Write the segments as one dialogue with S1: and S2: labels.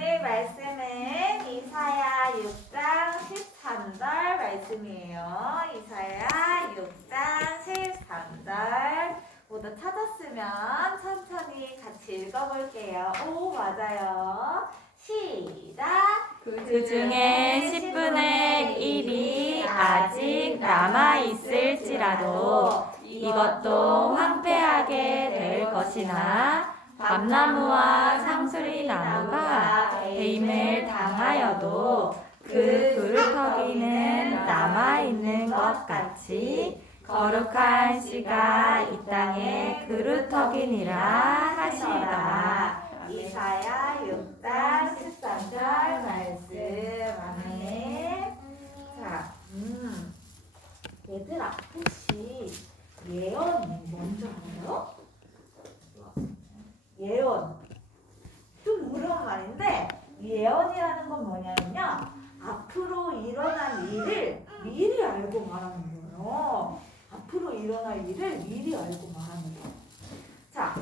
S1: 오늘 말씀은 이사야 6장 13절 말씀이에요. 이사야 6장 13절 모두 찾았으면 천천히 같이 읽어볼게요. 오, 맞아요. 시작.
S2: 그 중에 10분의 1이 아직 남아 있을지라도 이것도 황폐하게 될 것이나 밤나무와 상수리 나무가 배임을 당하여도 그 그루터기는 남아 있는 것 같이 거룩한 씨가 이 땅에 그루터기니라 하시다.
S1: 이사야 6장 13절 말씀. 아멘. 자, 음. 얘들아, 혹시 예언이 뭔지 알아요? 예언. 좀 어려운 말인데, 예언이라는 건 뭐냐면요. 앞으로 일어날 일을 미리 알고 말하는 거예요. 앞으로 일어날 일을 미리 알고 말하는 거예요. 자,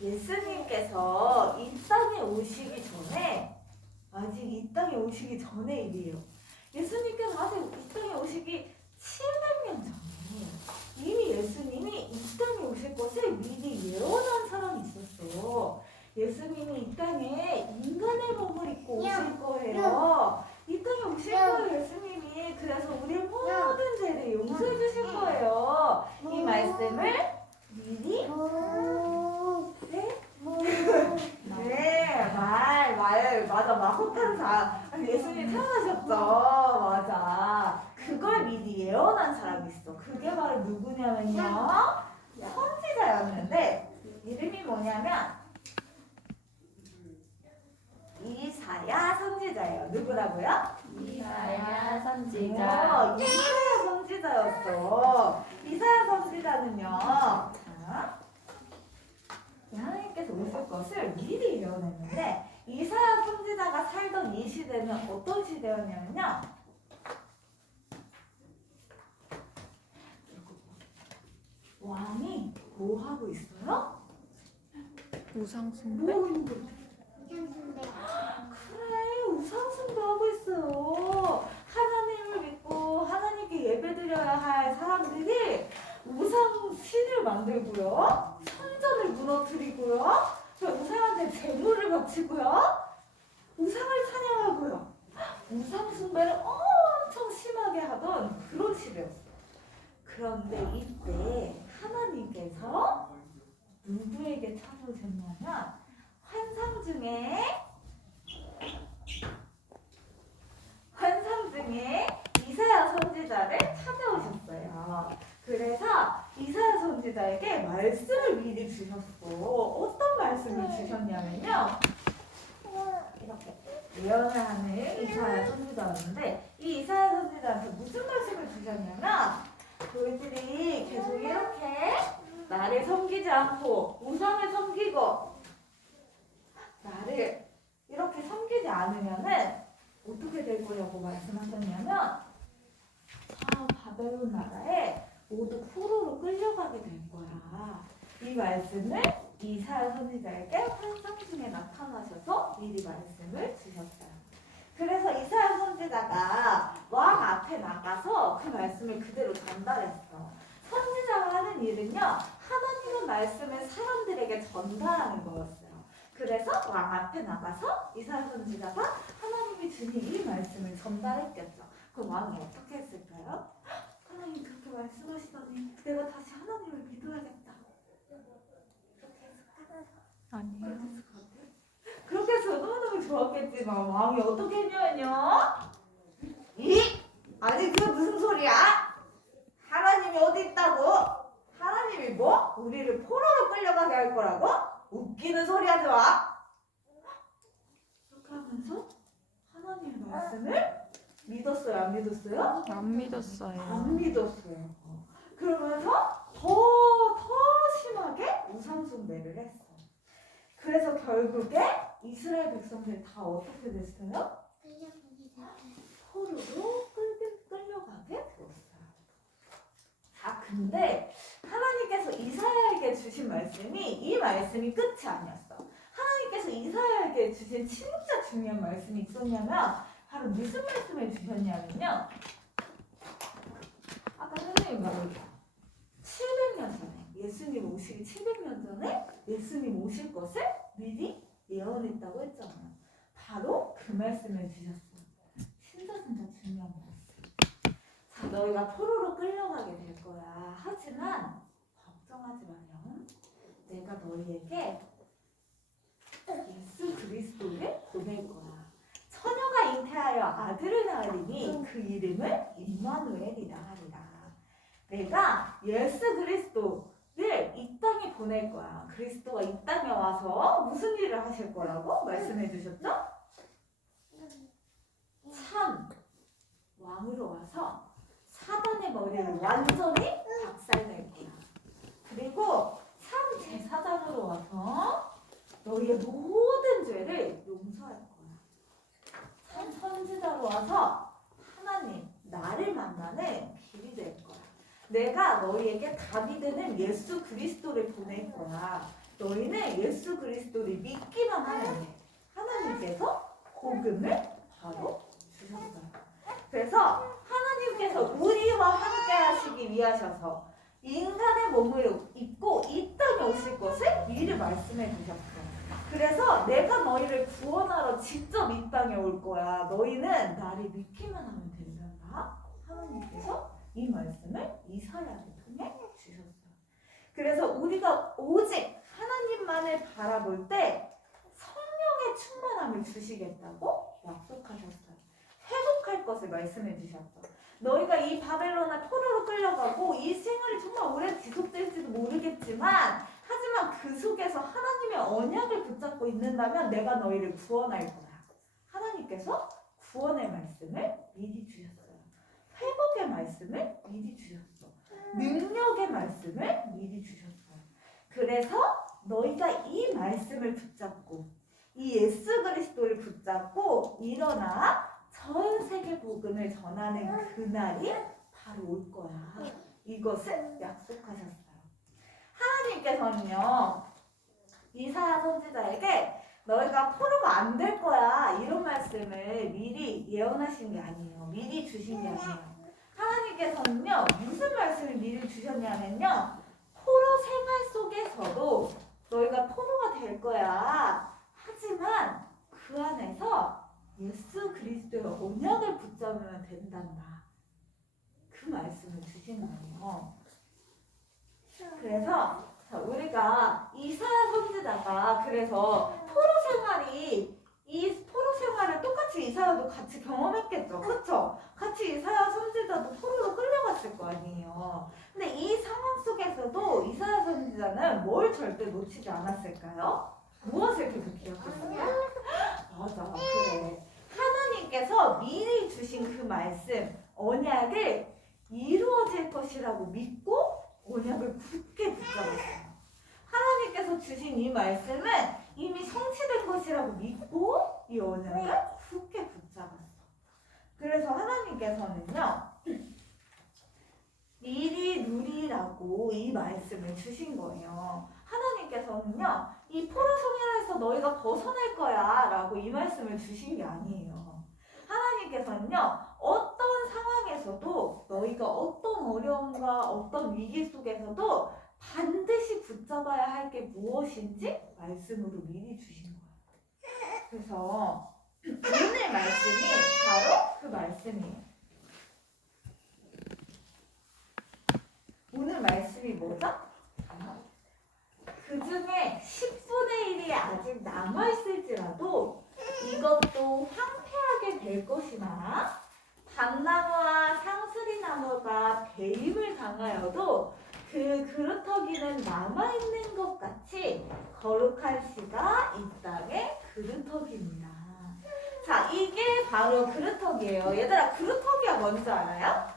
S1: 예수님께서 이 땅에 오시기 전에 아직 이 땅에 오시기 전의 일이에요. 예수님께서 아직 이 땅에 오시기 700년 전이에요. 이미 예수님이 이 땅에 오실 것을 미리 예언한 사람이 있었어요. 예수님이 이 땅에 인간의 몸을 입고 오실 거예요. 이 땅에 오실 거예요, 예수님이. 그래서 우리 모든 죄를 용서해 주실 거예요. 이 말씀을 미리 네? 네, 말, 말, 맞아, 마호탄사. 아니, 예수님 태어나셨죠? 맞아. 그걸 미리 예언한 사람이 있어. 그게 바로 누구냐면요. 선지자였는데, 이름이 뭐냐면, 이사야 선지자예요. 누구라고요?
S2: 이사야 선지자
S1: 어, 이사야 선지자였어. 이사야 선지자는요. 자, 하나님께서 오실 것을 미리 예언했는데 이사야 선지자가 살던 이 시대는 어떤 시대였냐면요. 왕이 뭐 하고 있어요?
S2: 우상 숭배?
S1: 뭐 하는 거지? 그래 우 상숭배 하고 있어요. 하나님을 믿고 하나님께 예배드려야 할 사람들이 우상 신을 만들고요, 선전을 무너뜨리고요, 그 우상한테 재물을 바치고요, 우상을 찬양하고요, 우상 숭배를 엄청 심하게 하던 그런 시대였어요. 그런데 이때 하나님께서 누구에게 찾아오셨냐면 환상 중에 중에 이사야 선지자를 찾아오셨어요. 그래서 이사야 선지자에게 말씀을 미리 주셨어. 어떤 말씀을 주셨냐면요. 이렇게 예언을 하는 이사야 선지자였는데 이 이사야 선지자한테 무슨 말씀을 주셨냐면 너희들이 계속 이렇게 나를 섬기지 않고 우상을 섬기고 나를 이렇게 섬기지 않으면은 어떻게 될 거냐고 말씀하셨냐면 저 바벨론 나라에 모두 포로로 끌려가게 될 거야. 이 말씀을 이사야 선지자에게 환상 중에 나타나셔서 미리 말씀을 주셨어요. 그래서 이사야 선지자가 왕 앞에 나가서 그 말씀을 그대로 전달했어. 선지자가 하는 일은요, 하나님의 말씀을 사람들에게 전달하는 거였어요. 그래서 왕 앞에 나가서 이사야 선지자가 하나님 이 주신 이 말씀을 전달했겠죠. 그럼 왕이 어떻게 했을까요? 하나님 그렇게 말씀하시더니 내가 다시 하나님을 믿어야겠다.
S2: 아니요
S1: 그렇게 해서 너무너무 좋았겠지만 왕이 어떻게 했냐면요. 이 아니 그 무슨 소리야? 하나님이 어디 있다고? 하나님이 뭐? 우리를 포로로 끌려가게 할 거라고? 웃기는 소리 하지 마. 그렇게 하면서 말씀을 믿었어요, 안 믿었어요?
S2: 안 믿었어요
S1: 안 믿었어요. 어. 그러면서 더, 더 심하게 우상숭배를 했어. 그래서 결국에 이스라엘 백성들이 다 어떻게 됐어요? 포로로 끌, 끌려가게 되었어요. 자, 근데 하나님께서 이사야에게 주신 말씀이 이 말씀이 끝이 아니었어. 하나님께서 이사야에게 주신 진짜 중요한 말씀이 있었냐면 바로 무슨 말씀을 주셨냐면요. 아까 선생님 말한 700년 전에 예수님 오시기 700년 전에 예수님 오실 것을 미리 예언했다고 했잖아요. 바로 그 말씀을 주셨어요. 진짜 진짜 중요한 말씀. 자, 너희가 포로로 끌려가게 될 거야. 하지만 걱정하지 마렴. 내가 너희에게 예수 그리스도를 보낼 거야. 아들을 낳으리니 그 이름을 임마누엘이라 하리라. 내가 예수 그리스도를 이 땅에 보낼 거야. 그리스도가 이 땅에 와서 무슨 일을 하실 거라고 말씀해 주셨죠? 참 왕으로 와서 사단의 머리를 완전히 박살낼 거야. 그리고 참 제사장으로 와서 너희의 모든 죄를 용서할 거야. 참 선지자로 와서 하나님 나를 만나는 길이 될 거야. 내가 너희에게 답이 되는 예수 그리스도를 보낼 거야. 너희는 예수 그리스도를 믿기만 하면 돼. 하나님께서 복음을 바로 주셨어요. 그래서 하나님께서 우리와 함께 하시기 위하셔서 인간의 몸을 입고 이 땅에 오실 것을 미리 말씀해 주셨어요. 그래서 내가 너희를 구원하러 직접 이 땅에 올 거야. 너희는 나를 믿기만 하면 된단다. 하나님께서 이 말씀을 이사야를 통해 주셨어요. 그래서 우리가 오직 하나님만을 바라볼 때 성령의 충만함을 주시겠다고 약속하셨어요. 회복할 것을 말씀해 주셨어. 너희가 이 바벨론의 포로로 끌려가고 이 생활이 정말 오래 지속될지도 모르겠지만 하지만 그 속에서 하나님의 언약을 붙잡고 있는다면 내가 너희를 구원할 거야. 하나님께서 구원의 말씀을 미리 주셨어요. 회복의 말씀을 미리 주셨어. 능력의 말씀을 미리 주셨어요. 그래서 너희가 이 말씀을 붙잡고 이 예수 그리스도를 붙잡고 일어나 전 세계 복음을 전하는 그날이 바로 올 거야. 이것을 약속하셨어요. 하나님께서는요, 이사야 선지자에게 너희가 포로가 안 될 거야. 이런 말씀을 미리 예언하신 게 아니에요. 미리 주신 게 아니에요. 하나님께서는요, 무슨 말씀을 미리 주셨냐면요, 포로 생활 속에서도 너희가 포로가 될 거야. 하지만 그 안에서 예수 그리스도의 언약을 붙잡으면 된단다. 그 말씀을 주신 거예요. 그래서 자, 우리가 이사야 선지자가 그래서 포로 생활이 이 포로 생활을 똑같이 이사야도 같이 경험했겠죠. 그렇죠? 같이 이사야 선지자도 포로로 끌려갔을 거 아니에요. 근데 이 상황 속에서도 이사야 선지자는 뭘 절대 놓치지 않았을까요? 무엇을 계속 기억했어요? 맞아, 그래. 하나님께서 미리 주신 그 말씀, 언약을 이루어질 것이라고 믿고 언약을 굳게 붙잡았어요. 하나님께서 주신 이 말씀은 이미 성취된 것이라고 믿고 이 언약을 굳게 붙잡았어. 그래서 하나님께서는요, 미리 누리라고 이 말씀을 주신 거예요. 하나님께서는요, 이 포로 성혈에서 너희가 벗어날 거야 라고 이 말씀을 주신 게 아니에요. 하나님께서는요, 상황에서도 너희가 어떤 어려움과 어떤 위기 속에서도 반드시 붙잡아야 할 게 무엇인지 말씀으로 미리 주신 거예요. 그래서 오늘 말씀이 바로 그 말씀이에요. 오늘 말씀이 뭐죠? 그 중에 10분의 1이 아직 남아있을지라도 이것도 황폐하게 될 것이나 밤나무와 상수리나무가 배임을 당하여도 그 그루터기는 남아있는 것 같이 거룩할 씨가 이 땅의 그루터기입니다. 자, 이게 바로 그루터기예요. 얘들아, 그루터기가 뭔지 알아요?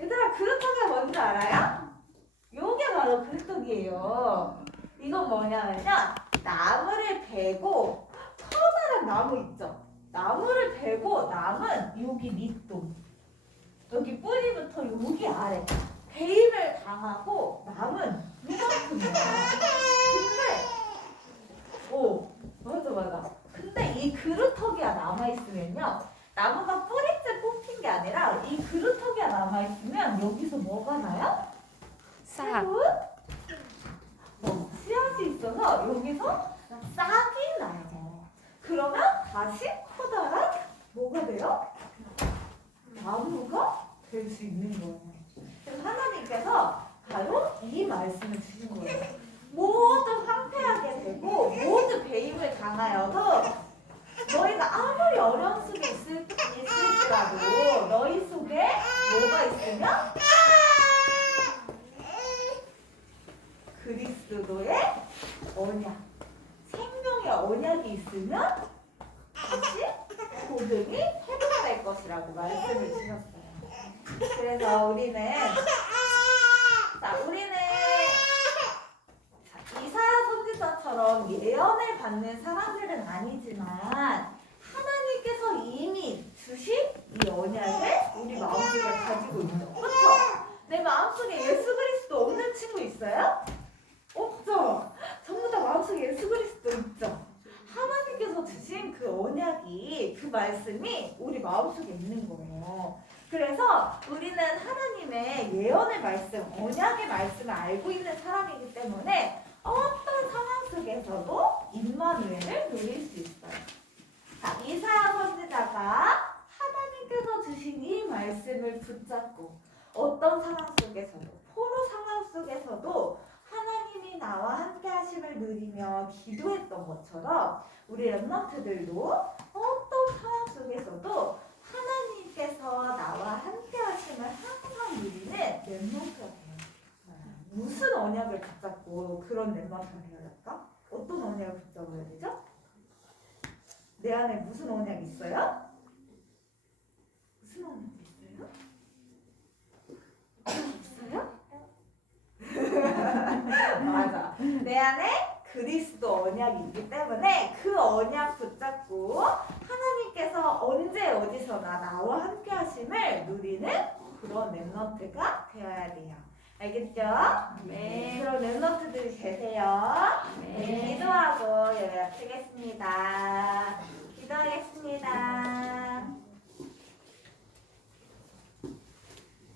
S1: 얘들아, 그루터기가 뭔지 알아요? 요게 바로 그루터기예요. 이건 뭐냐면요. 나무를 베고 커다란 나무 있죠? 나무를 베고 남은 여기 밑동 여기 뿌리부터 여기 아래 배임을 당하고 남은 이만큼이야 근데 오 맞아 맞아 근데 이 그루터기가 남아있으면요 나무가 뿌리째 뽑힌 게 아니라 이 그루터기가 남아있으면 여기서 뭐가 나요? 싹. 뭐, 씨앗이 있어서 여기서 싹이 나요. 그러면 다시 돼요? 나무가 될 수 있는 거예요. 그래서 하나님께서 바로 이 말씀을 주신 거예요. 모두 황폐하게 되고 모두 배임을 당하여도 너희가 아무리 어려운 속에 있을, 있을지라도 너희 속에 뭐가 있으면 그리스도의 언약 생명의 언약이 있으면 다시 고등이 것이라고 말씀을 주셨어요. 그래서 우리는 자 우리는 자, 이사야 선지자처럼 예언을 받는 사람들은 아니지만 하나님께서 이미 주신 이 언약을 우리 마음속에 가지고 있죠. 그렇죠? 내 마음속에 예수 그리스도 없는 친구 있어요? 없죠. 전부 다 마음속에 예수 그리스도 있죠. 하나님께서 주신 그 언약이 그 말씀이 우리 마음속에 있는 거예요. 그래서 우리는 하나님의 예 언약의 말씀을 알고 있는 사람이기 때문에 어떤 상황 속에서도 임마누엘을 누릴 수 있어요. 자, 이사야 선지자가 하나님께서 주신 이 말씀을 붙잡고 어떤 상황 속에서도 포로 상황 속에서도 하나님이 나와 함께 하심을 누리며 기도했던 것처럼 우리 랩런트들도 어떤 상황 속에서도 하나님께서 나와 함께 하심을 항상 누리는 랩런트가 돼요. 언약을 붙잡고 그런 되어야 될까? 어떤 언약을 붙잡아야 되죠? 내 안에 무슨 언약이 있어요? 무슨 언약이 있어요? 있어요? 맞아. 내 안에 그리스도 언약이 있기 때문에 그 언약 붙잡고 하나님께서 언제 어디서나 나와 함께 하심을 누리는 그런 랩런트가 되어야 돼요. 알겠죠?
S2: 네.
S1: 그런 랩런트들이 되세요. 네, 기도하고 요약하겠습니다. 기도하겠습니다.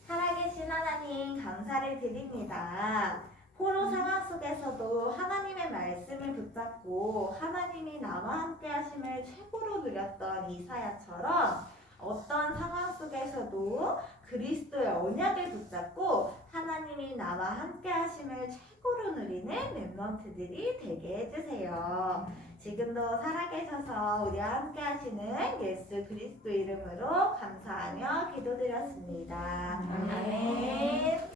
S1: 살아계신 하나님 감사를 드립니다. 포로 상황 속에서도 하나님의 말씀을 붙잡고 하나님이 나와 함께 하심을 최고로 누렸던 이사야처럼 어떤 상황 속에서도 그리스도의 언약을 붙잡고 하나님이 나와 함께 하심을 최고로 누리는 랩런트들이 되게 해주세요. 지금도 살아계셔서 우리와 함께 하시는 예수 그리스도 이름으로 감사하며 기도드렸습니다.
S2: 아멘.